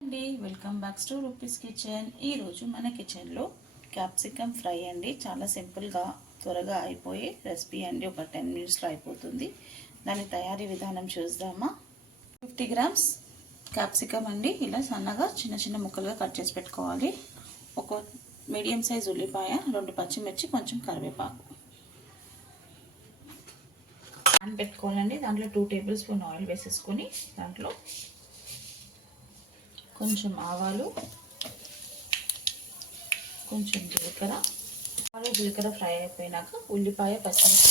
అండి welcome back to rupees kitchen. ఈరోజు మన కిచెన్లో క్యాప్సికమ్ ఫ్రై అండి. చాలా సింపుల్గా త్వరగా అయిపోయే రెసిపీ అండి. ఒక 10 మినిట్స్లో అయిపోతుంది. దాని తయారీ విధానం చూద్దామా. 50 గ్రామ్స్ క్యాప్సికమ్ అండి. ఇలా సన్నగా చిన్న చిన్న ముక్కలుగా కట్ చేసి పెట్టుకోవాలి. ఒక మీడియం సైజ్ ఉల్లిపాయ, 2 పచ్చిమిర్చి, కొంచెం కరివేపాకు పెట్టుకోవాలండి. దాంట్లో 2 టేబుల్ స్పూన్ ఆయిల్ వేసేసుకొని దాంట్లో కొంచెం ఆవాలు, కొంచెం జీలకర్ర. జీలకర్ర ఫ్రై అయిపోయినాక ఉల్లిపాయ, పచ్చిమిర్చి,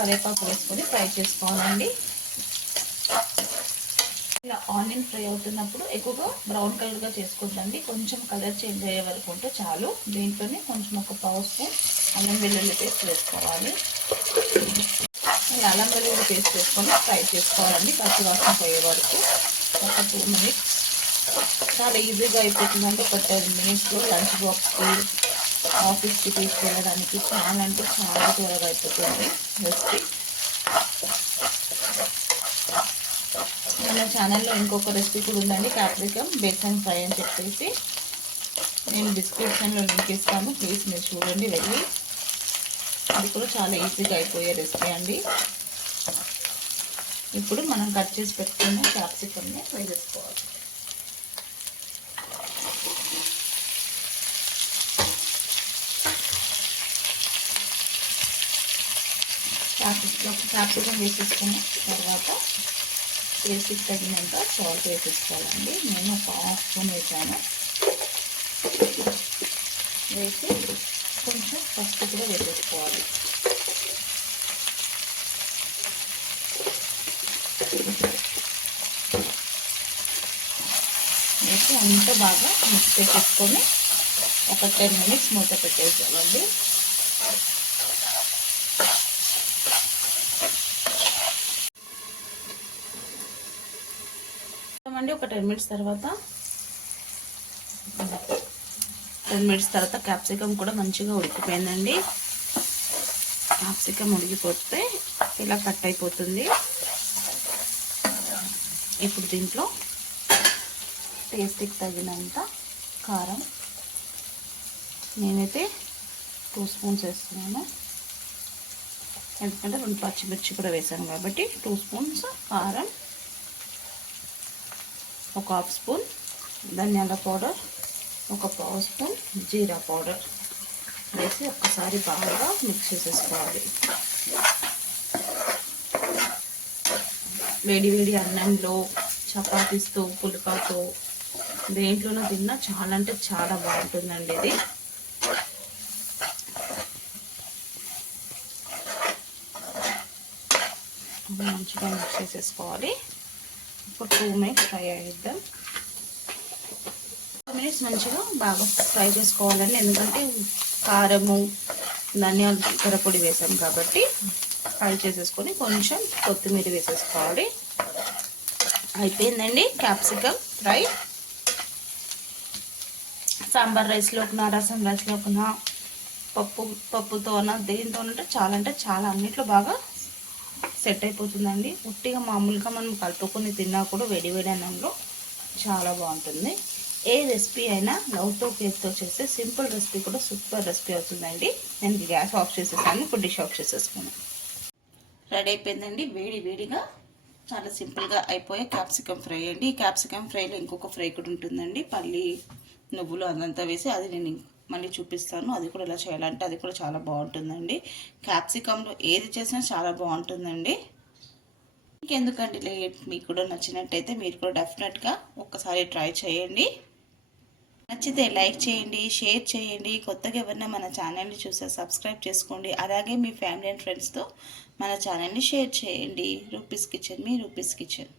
కరివేపాకు వేసుకొని ఫ్రై చేసుకోవాలండి. ఇలా ఆనియన్ ఫ్రై అవుతున్నప్పుడు ఎక్కువగా బ్రౌన్ కలర్గా చేసుకోవద్దండి. కొంచెం కలర్ చేంజ్ అయ్యే వరకు ఉంటే చాలు. దీంట్లోనే కొంచెం ఒక పావు స్పూన్ అల్లం వెల్లుల్లి పేస్ట్ వేసుకోవాలి. ఇలా అల్లం వెల్లుల్లి పేస్ట్ వేసుకొని ఫ్రై చేసుకోవాలండి పచ్చి వాసన పోయే వరకు. ఒక 2 మినిట్స్. చాలా ఈజీగా అయిపోతుందంటే ఒక 10 మినిట్స్లో లంచ్ బాక్స్కి, ఆఫీస్కి తీసుకెళ్ళడానికి చాలా అంటే చాలా త్వరగా అయిపోతుంది రెసిపీ. మన ఛానల్లో ఇంకొక రెసిపీ కూడా ఉందండి, క్యాప్సికమ్ బేసన్ ఫ్రై అని చెప్పేసి. నేను డిస్క్రిప్షన్లో లింక్ ఇస్తాను, ప్లీజ్ మీరు చూడండి వెళ్ళి. అది కూడా చాలా ఈజీగా అయిపోయే రెసిపీ అండి. ఇప్పుడు మనం కట్ చేసి పెట్టుకున్న క్యాప్సికమ్ని వేసుకోవాలి. క్యాప్సికమ్ వేసేసుకున్న తర్వాత టేస్ట్కి తగినంత సాల్ట్ వేసేసుకోవాలండి. నేను ఒక హాఫ్ స్పూన్ వేసాను. వేసి కొంచెం పసుపు కూడా వేసేసుకోవాలి. వేసి అంతా బాగా మిక్స్ చేసేసుకొని ఒక 10 మినిట్స్ మూత పెట్టేసుకోవాలండి. ఒక 10 మినిట్స్ తర్వాత క్యాప్సికమ్ కూడా మంచిగా ఉడికిపోయిందండి. క్యాప్సికమ్ ఉడికిపోతే ఇలా కట్ అయిపోతుంది. ఇప్పుడు దీంట్లో టేస్ట్కి తగినంత కారం, నేనైతే 2 స్పూన్స్ వేస్తున్నాను. ఎందుకంటే 2 పచ్చిమిర్చి కూడా వేసాను కాబట్టి 2 స్పూన్స్ కారం, ఒక హాఫ్ స్పూన్ ధనియాల పౌడర్, ఒక పావు స్పూన్ జీరా పౌడర్ వేసి ఒక్కసారి బాగా మిక్స్ చేసేసుకోవాలి. వేడి వేడి అన్నంలో, చపాతీస్తో, పుల్కాతో, దేంట్లోనూ తిన్నా చాలా అంటే చాలా బాగుంటుందండి ఇది. మంచిగా మిక్స్ చేసేసుకోవాలి. ఇప్పుడు 2 మినిట్స్ ఫ్రై అయ్యిద్దాం. 2 మినిట్స్ మంచిగా బాగా ఫ్రై చేసుకోవాలండి. ఎందుకంటే కారము, ధనియాల జీలకర్ర పొడి వేసాం కాబట్టి ఫ్రై చేసేసుకొని కొంచెం కొత్తిమీర వేసేసుకోవాలి. అయిపోయిందండి క్యాప్సికమ్ ఫ్రై. సాంబార్ రైస్లోకినా, రసం రైస్లోకినా, పప్పుతోనా, దేనితోనంటే చాలా అన్నిట్లో బాగా సెట్ అయిపోతుందండి. ఉట్టిగా మామూలుగా మనం కలుపుకొని తిన్నా కూడా వేడి వేడి అన్నంలో చాలా బాగుంటుంది. ఏ రెసిపీ అయినా లవ్తో కేర్తో చేస్తే సింపుల్ రెసిపీ కూడా సూపర్ రెసిపీ అవుతుందండి. నేను గ్యాస్ ఆఫ్ చేసేసాను. ఇప్పుడు డిష్ ఆఫ్ చేసేసుకున్నాను. రెడీ అయిపోయిందండి. వేడిగా చాలా సింపుల్గా అయిపోయే క్యాప్సికమ్ ఫ్రై అండి. ఈ క్యాప్సికమ్ ఫ్రైలో ఇంకొక ఫ్రై కూడా ఉంటుందండి, పల్లి నువ్వులు అదంతా వేసి. అది నేను మళ్ళీ చూపిస్తాను. అది కూడా ఎలా చేయాలంటే అది కూడా చాలా బాగుంటుందండి. క్యాప్సికంలో ఏది చేసినా చాలా బాగుంటుందండి. ఇంకెందుకండి లేట్, మీకు కూడా నచ్చినట్టయితే మీరు కూడా డెఫినెట్గా ఒక్కసారి ట్రై చేయండి. నచ్చితే లైక్ చేయండి, షేర్ చేయండి. కొత్తగా ఎవరైనా మన ఛానల్ని చూస్తే సబ్స్క్రైబ్ చేసుకోండి. అలాగే మీ ఫ్యామిలీ అండ్ ఫ్రెండ్స్తో మన ఛానల్ని షేర్ చేయండి. రూపీస్ కిచెన్, మీ రూపీస్ కిచెన్.